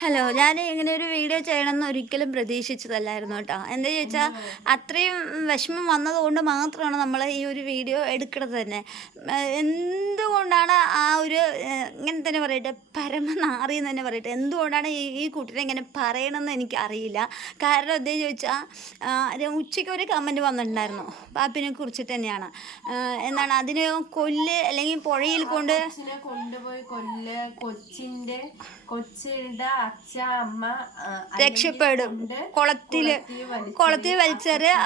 Hello ഞാൻ ഇങ്ങനെ ഒരു വീഡിയോ ചെയ്യണമെന്ന് ഒരിക്കലും പ്രതീക്ഷിച്ചതല്ലായിരുന്നു കേട്ടോ. എന്താ ചോദിച്ചാൽ അത്രയും വിഷമം വന്നതുകൊണ്ട് മാത്രമാണ് നമ്മൾ ഈ ഒരു വീഡിയോ എടുക്കുന്നത് തന്നെ. എന്തുകൊണ്ടാണ് ആ ഒരു ഇങ്ങനെ തന്നെ പറയട്ടെ പരമനാറി എന്ന് തന്നെ പറയട്ടെ എന്തുകൊണ്ടാണ് ഈ ഈ കുട്ടീനെ ഇങ്ങനെ പറയണമെന്ന് എനിക്ക് അറിയില്ല. കാരണം എന്താ ചോദിച്ചാൽ ഉച്ചയ്ക്ക് ഒരു കമന്റ് വന്നിട്ടുണ്ടായിരുന്നു. പാപ്പിനെ കുറിച്ചിട്ട് തന്നെയാണ്. എന്താണ് അതിന് കൊല്ല് അല്ലെങ്കിൽ പുഴയിൽ കൊണ്ട് കൊണ്ടുപോയി കൊല്ല് കൊച്ചിന്റെ കൊച്ചിന്റെ അച്ഛ അമ്മ രക്ഷപ്പെടും. കുളത്തിൽ കുളത്തിൽ വലിച്ചെറിയും.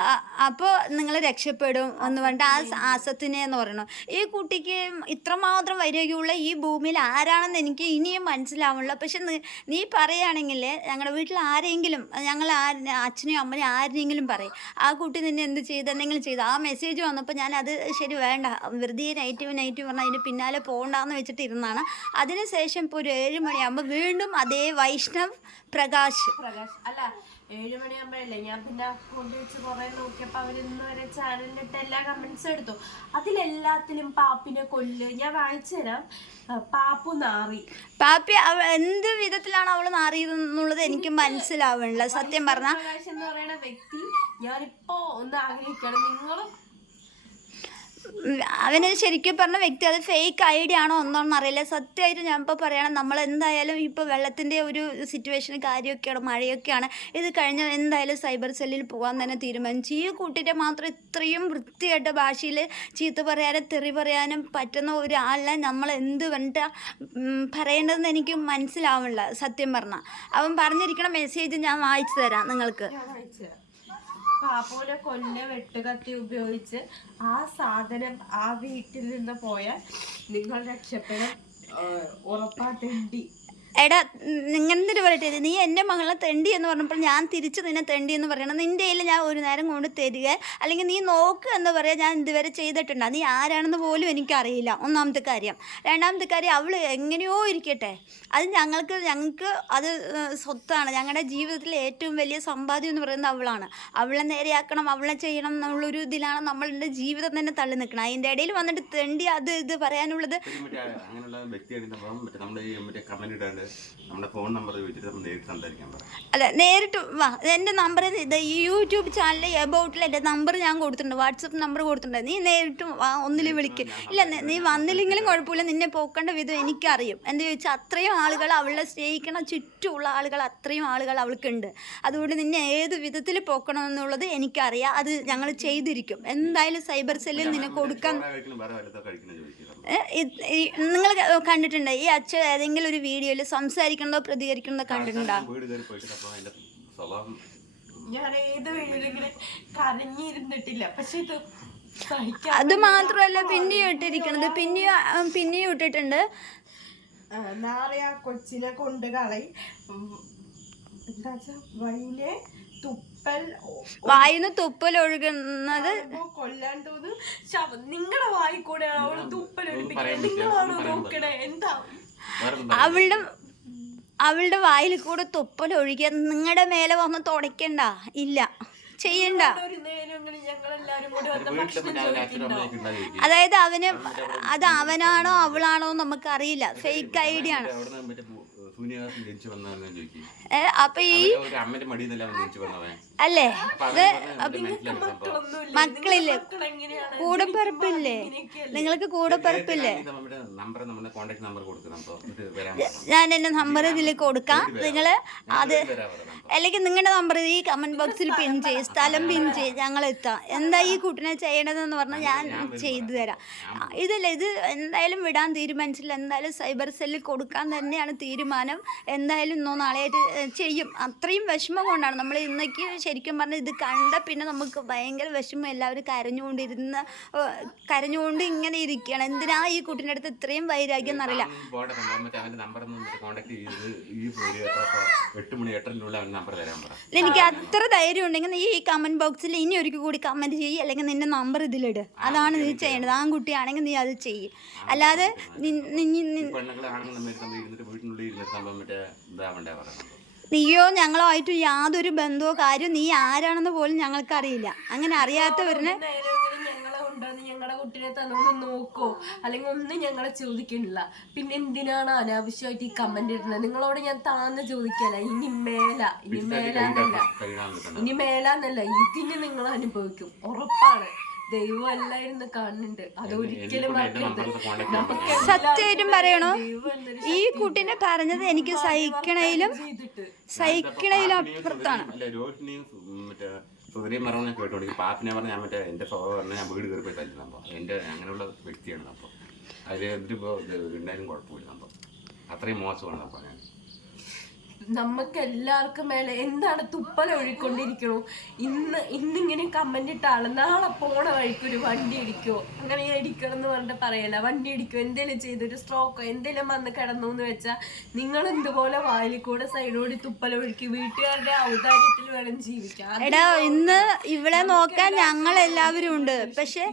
അപ്പോൾ നിങ്ങൾ രക്ഷപ്പെടും എന്ന് പറഞ്ഞിട്ട് ആ ആസത്തിനെ എന്ന് പറയണം. ഈ കുട്ടിക്ക് ഇത്രമാത്രം വരികയുള്ള ഈ ഭൂമിയിൽ ആരാണെന്ന് എനിക്ക് ഇനിയും മനസ്സിലാവുള്ളൂ പക്ഷെ നീ പറയുകയാണെങ്കിൽ ഞങ്ങളുടെ വീട്ടിൽ ആരെങ്കിലും ഞങ്ങൾ അച്ഛനെയും അമ്മനെയും ആരെങ്കിലും പറയും ആ കുട്ടി നിന്നെ എന്ത് ചെയ്ത് എന്തെങ്കിലും ചെയ്തു. ആ മെസ്സേജ് വന്നപ്പോൾ ഞാൻ അത് ശരി വേണ്ട വെറുതെ നൈറ്റ് നൈറ്റ് പറഞ്ഞാൽ അതിന്റെ പിന്നാലെ പോകണ്ടെന്ന് വെച്ചിട്ട് ഇരുന്നാണ്. അതിനുശേഷം ഇപ്പോൾ ഒരു ഏഴ് മണിയാകുമ്പോൾ വീണ്ടും അതേ വൈഷ്ണവ് പ്രകാശ്. പ്രകാശ്. അല്ല ഏഴു മണിയാകുമ്പോഴല്ലേ? ഞാൻ പിന്നെ അക്കൗണ്ട് വെച്ച് കുറെ നോക്കിയപ്പോൾ അവരിന്ന് വരെ ചാനലിലിട്ട് എല്ലാ കമന്റ്സും എടുത്തു. അതിലെല്ലാത്തിലും പാപ്പിനെ കൊല്ല്. ഞാൻ വായിച്ചു തരാം. പാപ്പു നാറി. പാപ്പി അവ എന്ത് വിധത്തിലാണ് അവൾ മാറിയതെന്നുള്ളത് എനിക്ക് മനസ്സിലാവണില്ല. സത്യം പറഞ്ഞ പ്രകാശ് എന്ന് പറയുന്ന വ്യക്തി ഞാനിപ്പോ ഒന്ന് ആഗ്രഹിക്കണം നിങ്ങളും അവന് ശരിക്കും പറഞ്ഞ വ്യക്തി അത് ഫേക്ക് ഐഡിയ ആണോ ഒന്നോന്ന് അറിയില്ല. സത്യമായിട്ട് ഞാൻ ഇപ്പോൾ പറയണം നമ്മൾ എന്തായാലും ഇപ്പോൾ വെള്ളത്തിന്റെ ഒരു സിറ്റുവേഷൻ കാര്യമൊക്കെയാണ് മഴയൊക്കെയാണ്. ഇത് കഴിഞ്ഞാൽ എന്തായാലും സൈബർ സെല്ലിൽ പോകാൻ തന്നെ തീരുമാനിച്ചു. ഈ കൂട്ടിന്റെ മാത്രം ഇത്രയും വൃത്തിയായിട്ട് ഭാഷയിൽ ചീത്ത പറയാനും തെറി പറയാനും പറ്റുന്ന ഒരാളിനെ നമ്മൾ എന്ത് വേണ്ട പറയേണ്ടതെന്ന് എനിക്ക് മനസ്സിലാവുന്നില്ല സത്യം പറഞ്ഞാൽ അവൻ പറഞ്ഞിരിക്കണ മെസ്സേജ് ഞാൻ വായിച്ചു തരാം നിങ്ങൾക്ക്. പാപ്പുവിനെ കൊല്ല വെട്ടുകത്തി ഉപയോഗിച്ച് ആ സാധനം ആ വീട്ടിൽ നിന്ന് പോയാൽ നിങ്ങൾ രക്ഷപ്പെടും ഏഹ് ഉറപ്പാ തെണ്ടി. എടാ നിങ്ങെന്തിട്ട് പറയട്ടെ നീ എന്റെ മകളെ തെണ്ടി എന്ന് പറഞ്ഞപ്പോൾ ഞാൻ തിരിച്ച് നിന്നെ തെണ്ടി എന്ന് പറയണം. നിന്റെ കയ്യിൽ ഞാൻ ഒരു നേരം കൊണ്ട് തരിക. അല്ലെങ്കിൽ നീ നോക്ക് എന്ന് പറയാൻ ഞാൻ ഇതുവരെ ചെയ്തിട്ടുണ്ട്. നീ ആരാണെന്ന് പോലും എനിക്കറിയില്ല. ഒന്നാമത്തെ കാര്യം. രണ്ടാമത്തെ കാര്യം അവൾ എങ്ങനെയോ ഇരിക്കട്ടെ. അത് ഞങ്ങൾക്ക് ഞങ്ങൾക്ക് അത് സ്വത്താണ്. ഞങ്ങളുടെ ജീവിതത്തിലെ ഏറ്റവും വലിയ സമ്പാദ്യം എന്ന് പറയുന്നത് അവളാണ്. അവളെ നേരെയാക്കണം അവളെ ചെയ്യണം എന്നുള്ളൊരു ഇതിലാണ് നമ്മളുടെ ജീവിതം തന്നെ തള്ളി നിൽക്കണം അതിന്റെ ഇടയിൽ വന്നിട്ട് തെണ്ടി അത് ഇത് പറയാനുള്ളത് അങ്ങനെയുള്ള വ്യക്തിയാണ് ഈ മറ്റേ കമന്റ് ഇടാണ്ട് നമ്മുടെ ഫോൺ നമ്പർ ചോദിച്ചിട്ട് നമ്മൾ നേരിട്ട് സംസാരിക്കാൻ പറയാം അല്ല നേരിട്ട് വാ എന്റെ നമ്പർ ഇത് ഈ യൂട്യൂബ് ചാനലിൽ എബൌട്ടിൽ എന്റെ നമ്പർ ഞാൻ കൊടുത്തിട്ടുണ്ട് വാട്സപ്പ് നമ്പർ കൊടുത്തിട്ടുണ്ട്. നീ നേരിട്ട് വാ ഒന്നിൽ വിളിക്ക്. ഇല്ല നീ- വന്നില്ലെങ്കിലും കുഴപ്പമില്ല നിന്നെ പോക്കേണ്ട വിധം എനിക്കറിയും. എന്താ ചോദിച്ചാൽ അത്രയും ആളുകൾ അവളെ സ്നേഹിക്കണ ചുറ്റുമുള്ള ആളുകൾ അത്രയും ആളുകൾ അവൾക്കുണ്ട്. അതുകൊണ്ട് നിന്നെ ഏത് വിധത്തിൽ പോക്കണമെന്നുള്ളത് എനിക്കറിയാം. അത് ഞങ്ങൾ ചെയ്തിരിക്കും. എന്തായാലും സൈബർ സെല്ലിൽ നിന്നെ കൊടുക്കാൻ നിങ്ങൾ കണ്ടിട്ടുണ്ട്? ഈ അച്ഛൻ ഏതെങ്കിലും ഒരു വീഡിയോയിൽ സംസാരിക്കണതോ പ്രതികരിക്കണതോ കണ്ടിട്ടുണ്ടോ? ഞാൻ ഏത് വീട്ടിലെങ്കിലും കരഞ്ഞിരുന്നിട്ടില്ല. പക്ഷെ ഇത് അത് മാത്രമല്ല പിന്നെയും ഇട്ടിരിക്കണത്. പിന്നെയും പിന്നെയും ഇട്ടിട്ടുണ്ട്. നാളെ ആ കൊച്ചിനെ കൊണ്ട് കളയും. എന്താ വൈലെ തുപ്പൽ വായിന്ന് തുപ്പൽ ഒഴുകുന്നത് കൊല്ലാൻ തോന്നുന്നു ശവ നിങ്ങളുടെ വായി അവൾ തുപ്പൽ പറയാൻ നിങ്ങളാണോ നോക്കണേ? എന്താ? അവളുടെ അവളുടെ വായിൽ കൂടെ തുപ്പൽ ഒഴിക്കുക. നിങ്ങളുടെ മേലെ വന്ന് തുടയ്ക്കണ്ട. ഇല്ല. ചെയ്യണ്ട. അതായത് അവന് അത് അവനാണോ അവളാണോ നമുക്ക് നമുക്കറിയില്ല. ഫേക്ക് ഐഡിയ ആണ്. അപ്പൊ ഈ അല്ലേ? മക്കളില്ലേ? കൂടപ്പിറപ്പില്ലേ നിങ്ങൾക്ക് കൂടപ്പിറപ്പില്ലേ ഞാൻ എന്റെ നമ്പർ ഇതിൽ കൊടുക്കാം. നിങ്ങൾ അത് അല്ലെങ്കിൽ നിങ്ങളുടെ നമ്പർ ഈ കമന്റ് ബോക്സിൽ പിൻ ചെയ്യും സ്ഥലം പിൻ ചെയ്യും ഞങ്ങൾ എത്താം. എന്താ ഈ കുട്ടിനെ ചെയ്യണതെന്ന് പറഞ്ഞാൽ ഞാൻ ചെയ്തു തരാം. ഇതല്ല? ഇത് എന്തായാലും വിടാൻ തീരുമാനിച്ചില്ല എന്തായാലും സൈബർ സെല്ലിൽ കൊടുക്കാൻ തന്നെയാണ് തീരുമാനം. എന്തായാലും ഇന്നോ നാളെയായിട്ട് ചെയ്യും. അത്രയും വിഷമം കൊണ്ടാണ് നമ്മൾ ഇന്നേക്ക് ശരിക്കും പറഞ്ഞാൽ ഇത് കണ്ട പിന്നെ നമുക്ക് ഭയങ്കര വിഷമം. എല്ലാവരും കരഞ്ഞുകൊണ്ടിരുന്ന കരഞ്ഞുകൊണ്ട് ഇങ്ങനെ ഇരിക്കുകയാണ്. എന്തിനാ ഈ കുട്ടീന്റെ അടുത്ത് ഇത്രയും വൈരാഗ്യം എന്നറിയില്ല. എനിക്ക് അത്ര ധൈര്യം ഉണ്ടെങ്കിൽ നീ ഈ കമന്റ് ബോക്സിൽ ഇനി ഒരിക്കൽ കൂടി കമന്റ് ചെയ്യ്. അല്ലെങ്കിൽ നിന്റെ നമ്പർ ഇതിലിട്. അതാണ് നീ ചെയ്യേണ്ടത്. ആൺകുട്ടിയാണെങ്കിൽ നീ അത് ചെയ്യ്. അല്ലാതെ ഞങ്ങളോ ആയിട്ട് സംഭവം മറ്റേ ഇതാവണ്ടേ പറയുന്നത്? നീയോ ഞങ്ങളുമായിട്ട് യാതൊരു ബന്ധമോ കാര്യം നീ ആരാണെന്ന് പോലും ഞങ്ങൾക്ക് അറിയില്ല അങ്ങനെ അറിയാത്തവരിനെ ഞങ്ങളെ ഞങ്ങളുടെ കുട്ടിനെ തന്നെ ഒന്ന് നോക്കോ. അല്ലെങ്കിൽ ഒന്നും ഞങ്ങളെ ചോദിക്കണില്ല പിന്നെ എന്തിനാണ് അനാവശ്യമായിട്ട് ഈ കമന്റ് ഇടുന്നത്? നിങ്ങളോട് ഞാൻ താന്ന് ചോദിക്കല ഇനി മേല ഇനി മേലാന്നല്ല. കഴിയാൻ നിൽക്കണം ഇനി മേലാന്നല്ല. ഇതിന് നിങ്ങൾ അനുഭവിക്കും. ഉറപ്പാണ്. ദൈവം എല്ലായിരുന്നു കാണുന്നുണ്ട് സത്യമായിട്ടും പറയണോ ഈ കുട്ടിനെ പറഞ്ഞത് എനിക്ക് സഹിക്കണയിലും സഹിക്കണയിലും അപ്പുറത്താണ്. പറഞ്ഞ കേട്ടോണ്ട് പാപ്പിനെ പറഞ്ഞ ഞാൻ മറ്റേ എന്റെ സ്വഭാവം പറഞ്ഞാൽ ഞാൻ വീട് കയറി പോയി എന്റെ അങ്ങനെയുള്ള വ്യക്തിയാണ് അതിൽ ഉണ്ടായാലും കുഴപ്പമില്ല അത്രയും മോശമാണ് ഞാൻ. നമുക്ക് എല്ലാവർക്കും മേലെ എന്താണ് തുപ്പല ഒഴിക്കൊണ്ടിരിക്കണു ഇന്ന് ഇന്നിങ്ങനെ കമന്റ് ഇട്ടാൾ നാളെ പോണ വഴിക്ക് ഒരു വണ്ടി ഇടിക്കോ അങ്ങനെ ഇടിക്കണം എന്ന് പറഞ്ഞിട്ട് പറയല വണ്ടി ഇടിക്കോ എന്തേലും ചെയ്തൊരു സ്ട്രോക്കോ എന്തേലും വന്ന് കിടന്നു എന്ന് വെച്ചാൽ നിങ്ങൾ എന്തുപോലെ വായിൽ കൂടെ സൈഡോടി തുപ്പല ഒഴുക്കി വീട്ടുകാരുടെ ഔദാര്യത്തിൽ വേണം ജീവിക്കാം എടാ ഇന്ന് ഇവിടെ നോക്കാൻ ഞങ്ങൾ എല്ലാവരും ഉണ്ട്. പക്ഷെ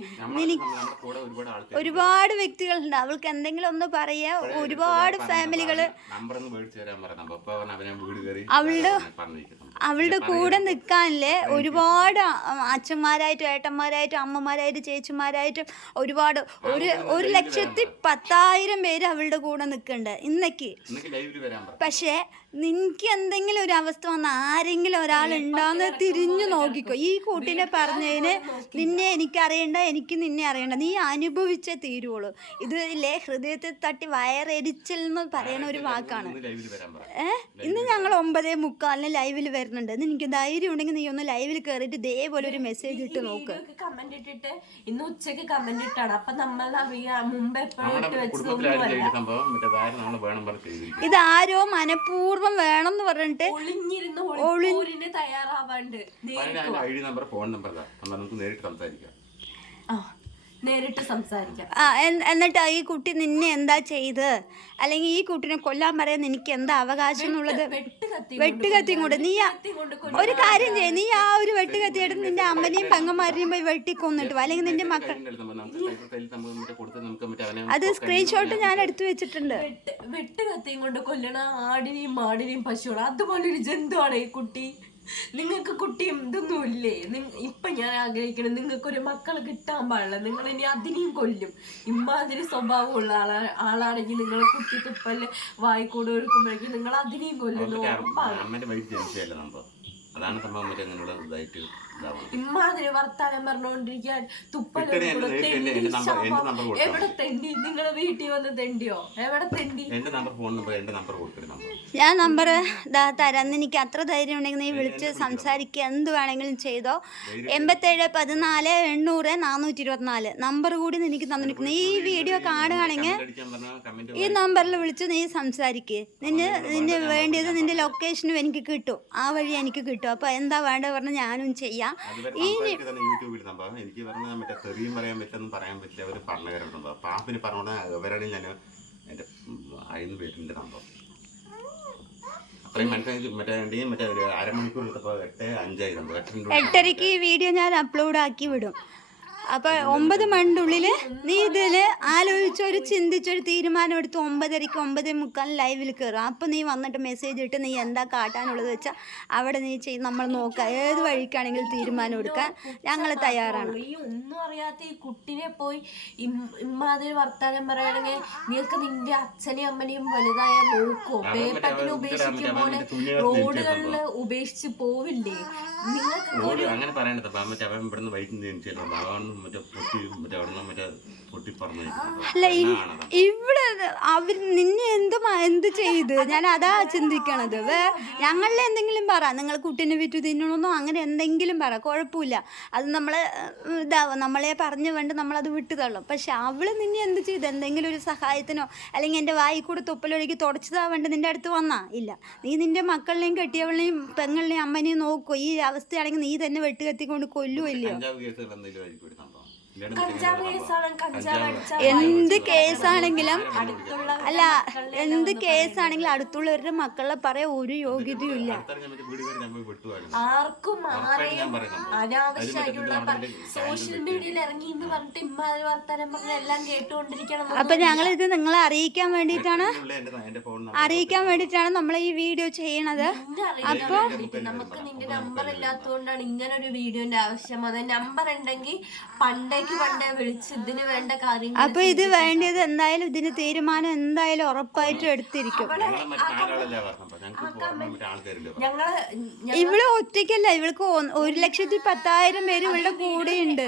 ഒരുപാട് വ്യക്തികളുണ്ട്. അവൾക്ക് എന്തെങ്കിലും ഒന്ന് പറയാ. ഒരുപാട് ഫാമിലികൾ നമ്പർ ഒന്ന് മേടിച്ചു തരാൻ പറഞ്ഞു അവളുടെ- അവളുടെ കൂടെ നിൽക്കാനില്ലേ ഒരുപാട് അച്ഛന്മാരായിട്ടും ഏട്ടന്മാരായിട്ടും അമ്മമാരായിട്ടും ചേച്ചിമാരായിട്ടും ഒരുപാട് ഒരു ഒരു ലക്ഷത്തി പത്തായിരം പേര് അവളുടെ കൂടെ നിൽക്കുന്നുണ്ട് ഇന്നേക്ക്. പക്ഷേ നിനക്ക് എന്തെങ്കിലും ഒരു അവസ്ഥ വന്ന ആരെങ്കിലും ഒരാൾ ഉണ്ടോന്ന് തിരിഞ്ഞു നോക്കിക്കോ. ഈ കൂട്ടിനെ പറഞ്ഞതിന് നിന്നെ എനിക്കറിയണ്ട എനിക്ക് നിന്നെ അറിയണ്ട. നീ അനുഭവിച്ചേ തീരുവുള്ളൂ ഇത് ഇല്ലേ? ഹൃദയത്തെ തട്ടി വയറെരിച്ചൽ എന്ന് പറയുന്ന ഒരു വാക്കാണ്. ഏഹ് ഇന്ന് ഞങ്ങൾ ഒമ്പതേ മുക്കാലിന് ലൈവിൽ വരുന്നുണ്ട് നിനക്ക് ധൈര്യം ഉണ്ടെങ്കിൽ നീ ഒന്ന് ലൈവിൽ കയറിയിട്ട് ഇതേപോലെ ഒരു മെസ്സേജ് ഇട്ട് നോക്ക്. കമന്റ് ഇട്ടിട്ട് ഇന്ന് ഉച്ചയ്ക്ക് കമന്റ് ഇട്ടാണ്. അപ്പൊ നമ്മൾ മുമ്പ് ചെയ്തിരിക്കും ഇതാരോ മനഃപൂർവം വേണം എന്ന് പറഞ്ഞിട്ട് ഒളിഞ്ഞിരുന്ന് തയ്യാറാവാണ്ട്. ഫോൺ നമ്പർ ഇതാ. നമുക്ക് നേരിട്ട് സംസാരിക്കാം. ആ, നേരിട്ട് സംസാരിക്കാം. ആ എന്നിട്ട് ഈ കുട്ടി നിന്നെ എന്താ ചെയ്ത്? അല്ലെങ്കിൽ ഈ കുട്ടിനെ കൊല്ലാൻ പറയാൻ എനിക്ക് എന്താ അവകാശം എന്നുള്ളത്? വെട്ട് വെട്ടുകത്തി കൊണ്ട് നീ. ഒരു കാര്യം ചെയ്യ. നീ ആ ഒരു വെട്ടുകത്തി എടുത്ത് നിന്റെ അമ്മനെയും പെങ്ങന്മാരെയും പോയി വെട്ടിക്കൊന്നിട്ട്. അല്ലെങ്കിൽ നിന്റെ മക്കൾ അത് സ്ക്രീൻഷോട്ട് ഞാൻ എടുത്തു വെച്ചിട്ടുണ്ട്. വെട്ടുകത്തിയും വെട്ട് കത്തിയും കൊണ്ട് കൊല്ലണ ആടിനെയും മാടിനെയും പശുവാണ് അതുപോലെ ഒരു ജന്തുവാണ് ഈ കുട്ടി. നിങ്ങൾക്ക് കുട്ടിയും ഇതൊന്നും ഇല്ലേ ഇപ്പൊ ഞാൻ ആഗ്രഹിക്കണം നിങ്ങൾക്ക് ഒരു മക്കളെ കിട്ടാൻ പാടില്ല. നിങ്ങൾ ഇനി അതിനെയും കൊല്ലും. ഇമ്മാതിരി സ്വഭാവമുള്ള ആളാ ആളാണെങ്കിൽ നിങ്ങളെ കുട്ടി തുപ്പൽ വായിക്കൂടെ കൊടുക്കുമ്പോഴേക്കും നിങ്ങൾ അതിനെയും കൊല്ലുന്നു സംഭവം? അതാണ് സംഭവം മറ്റേ ഇതായിട്ട് ഇമാതിരി വർത്താനം പറഞ്ഞുകൊണ്ടിരിക്കാൻ എവിടെ തെണ്ടി? നിങ്ങളെ വീട്ടിൽ വന്ന് തെണ്ടിയോ? എവിടെ തെണ്ടി? എന്റെ നമ്പർ ഫോൺ നമ്പർ എന്റെ നമ്പർ കൊടുക്കരുത് ഞാൻ നമ്പർ ദാ തരാം എനിക്ക് അത്ര ധൈര്യം ഉണ്ടെങ്കിൽ നീ വിളിച്ച് സംസാരിക്കുക. എന്ത് വേണമെങ്കിലും ചെയ്തോ. എൺപത്തേഴ് പതിനാല് എണ്ണൂറ് നാനൂറ്റി ഇരുപത്തിനാല് നമ്പർ കൂടി എനിക്ക് തന്നിരിക്കുന്നു ഈ വീഡിയോ കാണുകയാണെങ്കിൽ ഈ നമ്പറിൽ വിളിച്ച് നീ സംസാരിക്കുക നിന്റെ നിന്റെ വേണ്ടിയത് നിന്റെ ലൊക്കേഷനും എനിക്ക് കിട്ടും. ആ വഴി എനിക്ക് കിട്ടും. അപ്പോൾ എന്താ വേണ്ടത് പറഞ്ഞാൽ ഞാനും ചെയ്യാം. തന്നെ യൂട്യൂബിൽ സംഭവം. എനിക്ക് മറ്റേ തെറിയും പറയാൻ പറ്റില്ലെന്നും പറയാൻ പറ്റില്ല. അവർ പറഞ്ഞവരുണ്ട് പറഞ്ഞോണ്ട് ഞാൻ എന്റെ അയിന്ന് പേരിന്റെ സംഭവം. എട്ടരയ്ക്ക് ഈ വീഡിയോ ഞാൻ അപ്ലോഡ് ആക്കി വിടും. അപ്പോൾ ഒമ്പത് മണിന്റെ ഉള്ളിൽ നീ ഇതിൽ ആലോചിച്ചൊരു ചിന്തിച്ചൊരു തീരുമാനം എടുത്ത് ഒമ്പതരയ്ക്ക് ഒമ്പത് മുക്കാൽ ലൈവിൽ കയറും അപ്പോൾ നീ വന്നിട്ട് മെസ്സേജ് ഇട്ട് നീ എന്താ കാട്ടാനുള്ളത് വെച്ചാൽ അവിടെ നീ ചെയ്ത് നമ്മൾ നോക്കുക ഏത് വഴിക്കാണെങ്കിലും തീരുമാനം എടുക്കാൻ ഞങ്ങൾ തയ്യാറാണ്. ഈ ഒന്നും അറിയാത്ത ഈ കുട്ടിനെ പോയി ഇമ്മാതിരി വർത്താനം പറയുകയാണെങ്കിൽ നിങ്ങൾക്ക് നിന്റെ അച്ഛനെയും അമ്മനെയും വലുതായ നോക്കോ അവൻ ഉപേക്ഷിക്കും പോലെ റോഡുകളിൽ ഉപേക്ഷിച്ച് പോവില്ലേ? നിങ്ങൾക്ക് അങ്ങനെ പറയണ്ടത് അപ്പം ഇവിടുന്ന് വൈകിട്ട് മറ്റേ പൊട്ടി മറ്റേ അവിടുന്ന് മറ്റേ പൊട്ടി പറഞ്ഞു അല്ല ഇവിടെ അവർ നിന്നെ എന്ത് എന്ത് ചെയ്ത്? ഞാൻ അതാ ചിന്തിക്കണത്. വേ ഞങ്ങളിലെ എന്തെങ്കിലും പറ. നിങ്ങൾ കുട്ടീനെ വിറ്റു തിന്നണമെന്നോ അങ്ങനെ എന്തെങ്കിലും പറ. കുഴപ്പമില്ല. അത് നമ്മൾ ഇതാവും നമ്മളെ പറഞ്ഞു വേണ്ട നമ്മളത് വിട്ടു തള്ളും. പക്ഷെ അവൾ നിന്നെ എന്ത് ചെയ്ത്? എന്തെങ്കിലും ഒരു സഹായത്തിനോ അല്ലെങ്കിൽ എന്റെ വായി കൂടെ തൊപ്പലൊഴുകി തുടച്ചതാ വേണ്ട നിന്റെ അടുത്ത് വന്നാ? ഇല്ല. നീ നിന്റെ മക്കളിനെയും കെട്ടിയവളെയും പെങ്ങളിനെയും അമ്മനെയും നോക്കോ. ഈ അവസ്ഥയാണെങ്കിൽ നീ തന്നെ വെട്ടുകത്തിക്കൊണ്ട് കൊല്ലുമല്ലയോ എന്ത് കേസാണെങ്കിലും അല്ല എന്ത് കേസാണെങ്കിലും അടുത്തുള്ളവരുടെ മക്കളെ പറയാൻ ഒരു യോഗ്യതയും ഇല്ല ആർക്കും ആരെയും അനാവശ്യമായിട്ടുള്ള സോഷ്യൽ മീഡിയയിൽ ഇറങ്ങി എന്ന് പറഞ്ഞിട്ട് ഇമ്മാതിരി പറഞ്ഞ എല്ലാം കേട്ടുകൊണ്ടിരിക്കണം അപ്പൊ ഞങ്ങളിത് നിങ്ങളെ അറിയിക്കാൻ വേണ്ടിയിട്ടാണ്? നമ്പർ അറിയിക്കാൻ വേണ്ടിട്ടാണ് നമ്മൾ ഈ വീഡിയോ ചെയ്യണത്. അപ്പൊ നമുക്ക് നിന്റെ നമ്പർ ഇല്ലാത്തതുകൊണ്ടാണ് ഇങ്ങനെ ഒരു വീഡിയോന്റെ ആവശ്യം. അത് നമ്പർ ഉണ്ടെങ്കിൽ പണ്ടേക്ക് അപ്പൊ ഇത് വേണ്ടത് എന്തായാലും ഇതിന് തീരുമാനം എന്തായാലും ഉറപ്പായിട്ടും എടുത്തിരിക്കും. ഇവൾ ഒറ്റയ്ക്കല്ല ഇവൾക്ക് ഒരു ലക്ഷത്തി പത്തായിരം പേര് ഇവളുടെ കൂടെയുണ്ട്.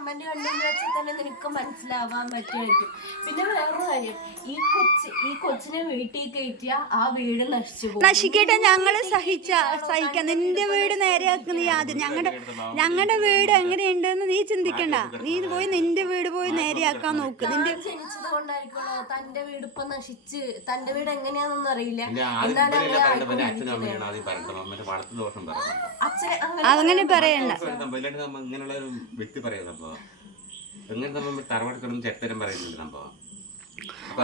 കമന്റ് കണ്ടെന്ന് വെച്ചാൽ തന്നെ നിനക്ക് മനസ്സിലാവാൻ പറ്റുമായിരിക്കും. പിന്നെ വേറൊരു കാര്യം ഈ കൊച്ച് ഈ കൊച്ചിനെ വീട്ടിൽ കയറ്റിയ ആ വീട് നശിച്ചു പോകും. നശിക്കട്ടെ ഞങ്ങൾ സഹിച്ച സഹിക്കാം. നിന്റെ വീട് നേരെയാക്കുന്ന നീ ആദ്യം. ഞങ്ങളുടെ ഞങ്ങളുടെ വീട് എങ്ങനെയുണ്ടെന്ന് നീ ചിന്തിക്കണ്ട. നീ പോയി നിന്റെ വീട് പോയി നേരെയാക്കാൻ നോക്ക്. നിന്റെ ജനിച്ചത് തന്റെ വീട് ഇപ്പൊ നശിച്ച്. തന്റെ വീട് എങ്ങനെയാണെന്ന് അറിയില്ല. അങ്ങനെ അങ്ങനെ പറയണ്ട. ഇങ്ങനെയുള്ള ഒരു വ്യക്തി പറയുന്നത് അപ്പൊ എങ്ങനെ നമ്മൾ തറവെടുക്കണം ചെട്ടത്തരം പറയുന്നുണ്ട് സംഭവം.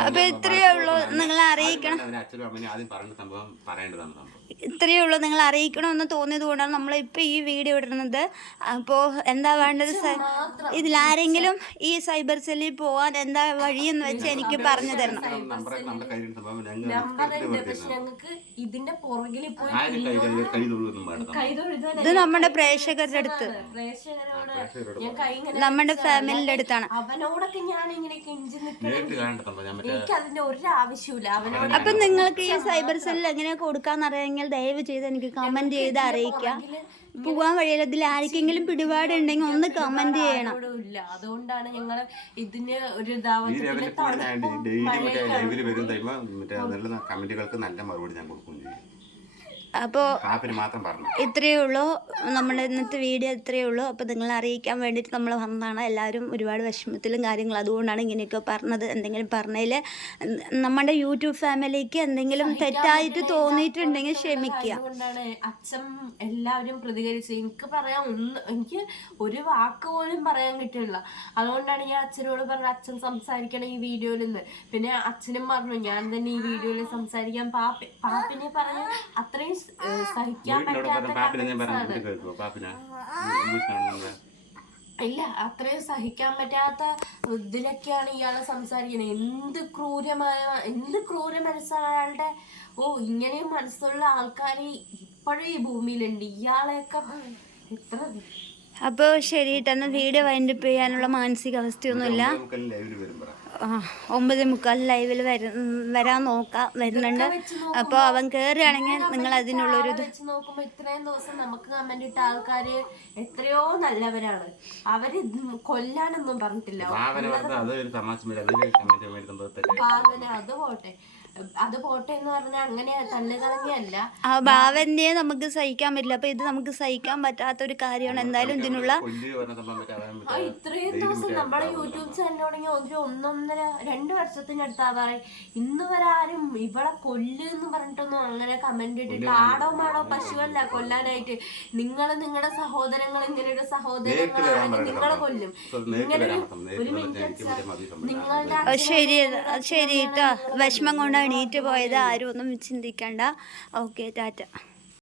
അപ്പൊ ഇത്രയേ ഉള്ളൂ. നിങ്ങൾ അറിയിക്കണം. അവരെ അച്ഛനും അമ്മയും ആദ്യം പറഞ്ഞ സംഭവം പറയേണ്ടതാണ് സംഭവം. ഇത്രയേ ഉള്ളൂ. നിങ്ങൾ അറിയിക്കണമെന്ന് തോന്നിയത് കൊണ്ടാണ് നമ്മൾ ഇപ്പൊ ഈ വീഡിയോ ഇടുന്നത്. അപ്പോൾ എന്താ വേണ്ടത് ഇതിലാരെങ്കിലും ഈ സൈബർ സെല്ലിൽ പോകാൻ എന്താ വഴിയെന്ന് വെച്ച് എനിക്ക് പറഞ്ഞു തരണം. ഇതിന്റെ പുറകിൽ ഇത് നമ്മുടെ പ്രേക്ഷകരുടെ അടുത്ത്. ഞാൻ കൈ ഇങ്ങനെ നമ്മുടെ ഫാമിലിയുടെ അടുത്താണ്. അവനോടൊക്കെ ഞാൻ ഇങ്ങനെ എനിക്ക് അതിന്റെ ഒരു ആവശ്യമില്ല അപ്പം നിങ്ങൾക്ക് ഈ സൈബർ സെല്ലിൽ എങ്ങനെയാ എങ്ങനെ കൊടുക്കാന്നറിയെങ്കിൽ ദയവ് ചെയ്ത് എനിക്ക് കമന്റ് ചെയ്ത് അറിയിക്കുക. പോകാൻ വഴിയിൽ ഇതിൽ ആർക്കെങ്കിലും പിടിപാടുണ്ടെങ്കിൽ ഒന്ന് കമന്റ് ചെയ്യണം. അതുകൊണ്ടാണ് ഞങ്ങൾ ഇതിന് ഒരു ഡെയിലി മറ്റേ ലൈവിൽ വരും കഴിയുമ്പോൾ മറ്റേ നല്ല കമന്റുകൾക്ക് നല്ല മറുപടി ഞാൻ കൊടുക്കുകയും ചെയ്യും. അപ്പോൾ പാപ്പിന് മാത്രം പറഞ്ഞു. ഇത്രയേ ഉള്ളൂ നമ്മുടെ ഇന്നത്തെ വീഡിയോ ഇത്രയേ ഉള്ളൂ അപ്പോൾ നിങ്ങളെ അറിയിക്കാൻ വേണ്ടിയിട്ട് നമ്മൾ വന്നതാണ്. എല്ലാവരും ഒരുപാട് വിഷമത്തിലും കാര്യങ്ങളും അതുകൊണ്ടാണ് ഇങ്ങനെയൊക്കെ പറഞ്ഞത്. എന്തെങ്കിലും പറഞ്ഞതിൽ നമ്മുടെ യൂട്യൂബ് ഫാമിലിക്ക് എന്തെങ്കിലും തെറ്റായിട്ട് തോന്നിയിട്ടുണ്ടെങ്കിൽ ക്ഷമിക്കുക അതുകൊണ്ടാണ് അച്ഛൻ എല്ലാവരും പ്രതികരിച്ചു എനിക്ക് പറയാൻ ഒന്ന് എനിക്ക് ഒരു വാക്ക് പോലും പറയാൻ കിട്ടില്ല അതുകൊണ്ടാണ് ഞാൻ അച്ഛനോട് പറഞ്ഞത് അച്ഛൻ സംസാരിക്കണം ഈ വീഡിയോയിൽ നിന്ന്. പിന്നെ അച്ഛനും പറഞ്ഞു ഞാൻ തന്നെ ഈ വീഡിയോയിൽ സംസാരിക്കാൻ പാപ്പി പാപ്പിനെ പറഞ്ഞ അത്രയും സഹിക്കാൻ പറ്റാത്ത ഇല്ല അത്രയും സഹിക്കാൻ പറ്റാത്ത ഇതിലൊക്കെയാണ് ഇയാളെ സംസാരിക്കുന്നത്. എന്ത് ക്രൂരമായ എന്ത് ക്രൂര മനസ്സാണ് അയാളുടെ ഓ ഇങ്ങനെയും മനസ്സുള്ള ആൾക്കാർ ഇപ്പോഴും ഈ ഭൂമിയിലുണ്ട്. ഇയാളെയൊക്കെ എത്ര അപ്പോൾ ശരി വീഡിയോ വൈൻഡപ്പ് ചെയ്യാനുള്ള മാനസികാവസ്ഥയൊന്നുമില്ല. ഒമ്പത് മുക്കാൽ ലൈവിൽ വര വരാൻ നോക്കാം വരുന്നുണ്ട്. അപ്പോൾ അവൻ കയറുകയാണെങ്കിൽ നിങ്ങൾ അതിനുള്ളൊരു ഇത് വെച്ച് നോക്കുമ്പോ ഇത്രയും ദിവസം നമുക്ക് കമന്റ് ഇട്ട ആൾക്കാര് എത്രയോ നല്ലവരാണ്. അവർ കൊല്ലാനൊന്നും പറഞ്ഞിട്ടില്ല. ഒരു തമാശ കമന്റ് അത് പോട്ടെ. അത് പോട്ടെ എന്ന് പറഞ്ഞാൽ അങ്ങനെ തള്ളുകളഞ്ഞല്ല ആ ഭാവന്റെ നമുക്ക് സഹിക്കാൻ പറ്റില്ല. അപ്പൊ ഇത് നമുക്ക് സഹിക്കാൻ പറ്റാത്ത ഒരു കാര്യമാണ്. എന്തായാലും ഇതിനുള്ള ആ ഇത്രയും ദിവസം നമ്മുടെ യൂട്യൂബ് ചാനൽ തുടങ്ങി ഒരു ഒന്നൊന്നര രണ്ട് പറയും. ഇന്ന് വരെ ആരും ഇവിടെ കൊല്ലുന്ന് പറഞ്ഞിട്ടൊന്നും അങ്ങനെ കമന്റ് ഇട്ടിട്ട് ആടോ മാടോ പശുവല്ല കൊല്ലാനായിട്ട്. നിങ്ങൾ നിങ്ങളുടെ സഹോദരങ്ങൾ ഇങ്ങനെ ഒരു നേരിട്ട് വരാൻ സഹോദരങ്ങളാണ് പറയണം നിങ്ങളെ കൊല്ലും ഇങ്ങനെ ഒരു- മിനിറ്റ് നിങ്ങളുടെ ശരി ശരി കേട്ടോ. വിഷമം കൊണ്ട് എണീറ്റ് പോയത് ആരും ഒന്നും ചിന്തിക്കണ്ട. Okay tata.